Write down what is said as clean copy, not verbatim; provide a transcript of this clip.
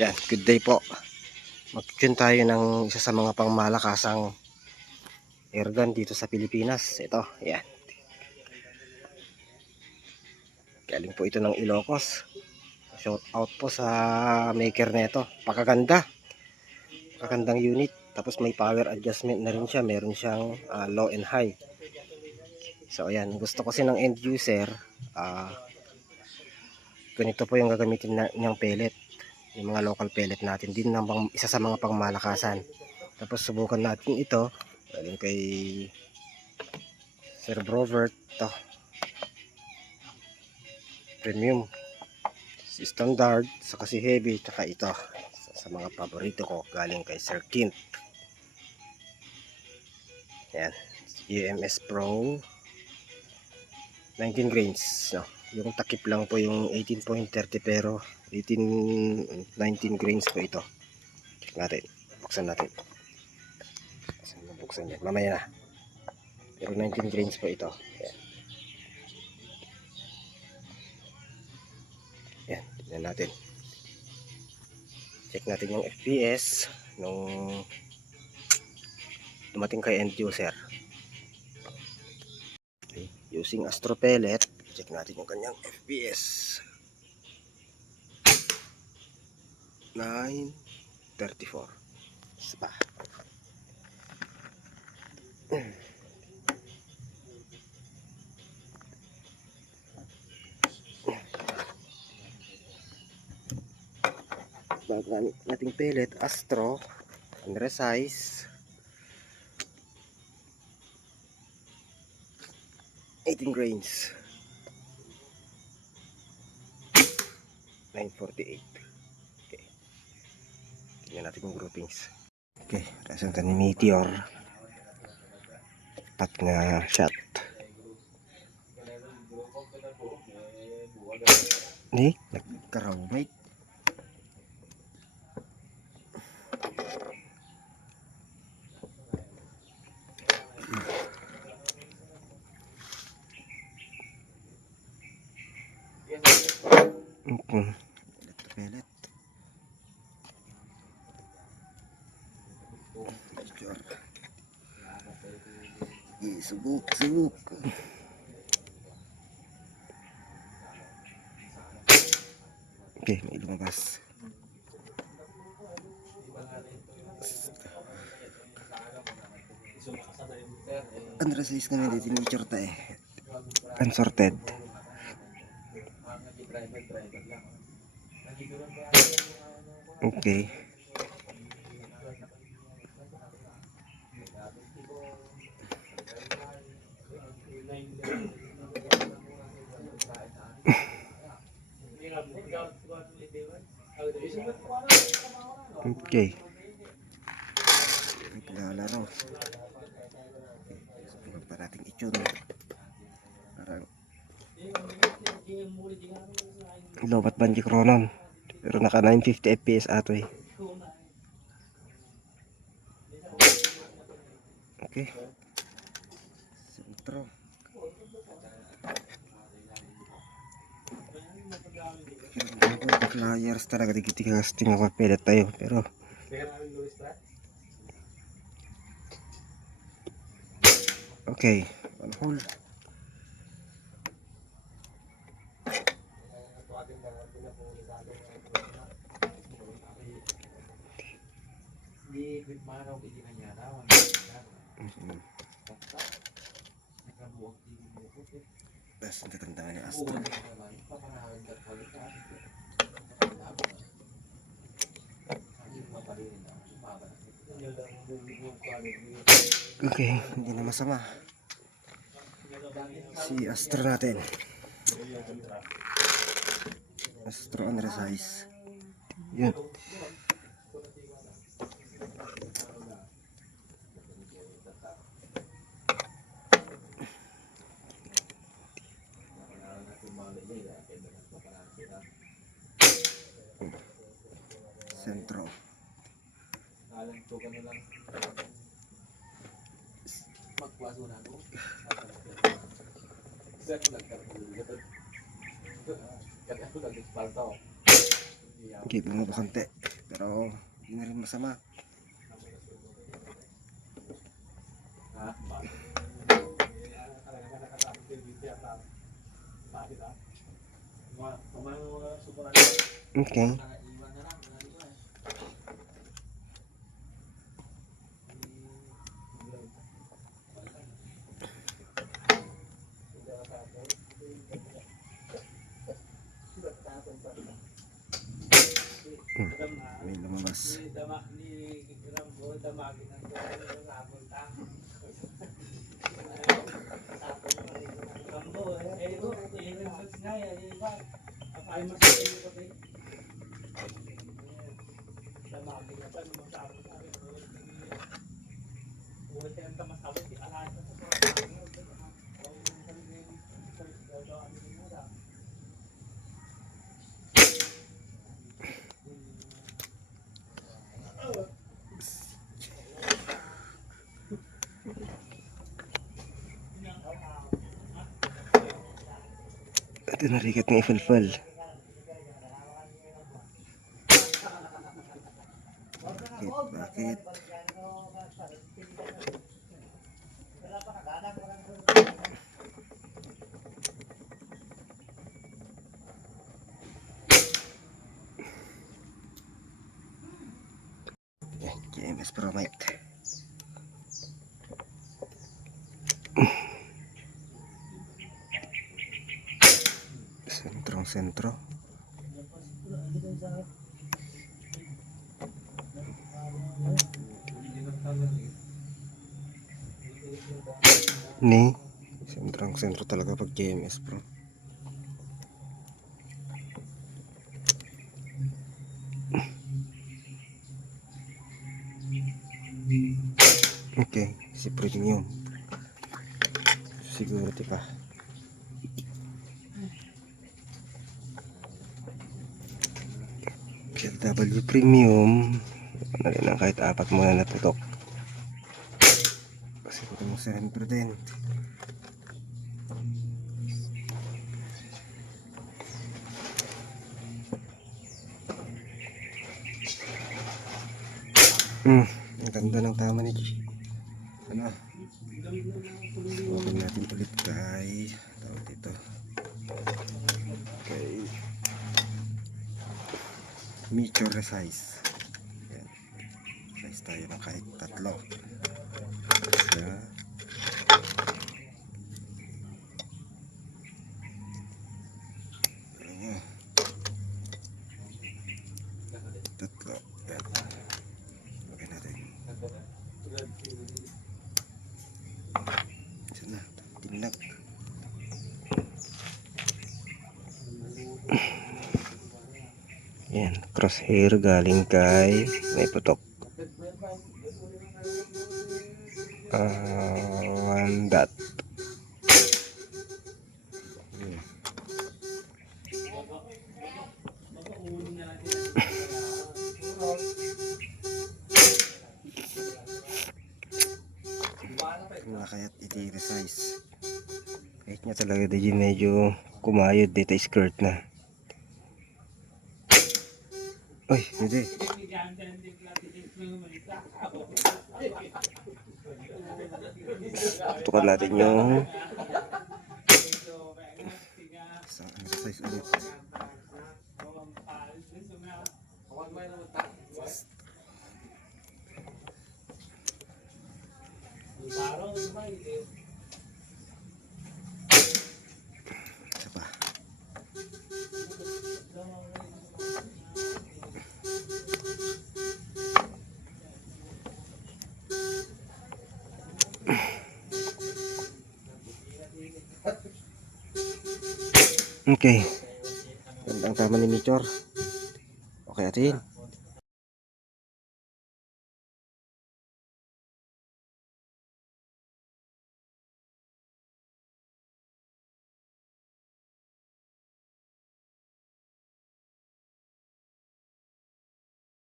Yan, good day po. Mag-tune tayo ng isa sa mga pangmalakasang airgun dito sa Pilipinas. Ito, yan. Galing po ito ng Ilocos. Shout out po sa maker nito. Pakagandang unit. Tapos may power adjustment na rin siya. Meron siyang low and high. So ayan, gusto kasi ng end user, ganito po yung gagamitin niyang pellet. Yung mga local pellet natin din ng isa sa mga pangmalakasan. Tapos subukan natin ito galing kay Sir Brovert, to premium, si standard, saka si heavy, saka ito sa mga paborito ko galing kay Sir Kint. Yan, EMS Pro 19 grains, no? Yung takip lang po yung 18.30 pero 19 grains po ito. Check natin, buksan natin. Buksan yan, mamaya na. Pero 19 grains po ito. Yan. Yan, tignan natin. Check natin yung FPS nung dumating kay end user. Okay. Using Astro Pellet, check natin yung kanyang FPS. 934. Spa. Gamit nating pellet, Astro, resize 18 grains, 948. Okay, tingnan natin yung groupings. Okay, rasang ni Meteor, pat nga shot ni nagkarawmate. Pellet. Subuk. Okay, may lumabas. Unresize kami dito ni Chorta unsorted. Okay. Okay. Naglalaro. Subukan pa natin i-tune. Parang lobat banji kronon. Pero naka 950 FPS ato eh. Okay. Sentro. Flyers talaga dikit-dikit casting ako pelet tayo pero okay, one hole. Tapos natatandaan ni Astro. Okay, hindi na masama si Astro natin. Astro unresize. Yun. Sentro. Okay, bumaba konti. Pero hindi na rin masama. Okay. May lumabas. Ito narikat ng ifalfal. Bakit? Yan, GMS Promite. Sentro. Ni sentro talaga pag GMS Pro. Okay, si premium. Security pa. KLW premium. Ano rin ang kahit 4 muna na tutok. Kasi ito yung sentro din. Ang ganda ng tama ni G. Ano? Huwag natin ulit kay tawag dito. Okay. Measure resize. Yan. Size tayo ng kahit 3. Isa. Ayan. 3. Yan. Okay natin. Isa na. Tingnan. Yan, crosshair galing kay may putok. One dot. Wala kaya't iti-resize. Kahit nga talaga din medyo kumayod dito skirt na. Uy, hindi. Tutukan natin yung sa size ulit. Isa pa. Okay. Gandang tama ni Michor. Okay, atin.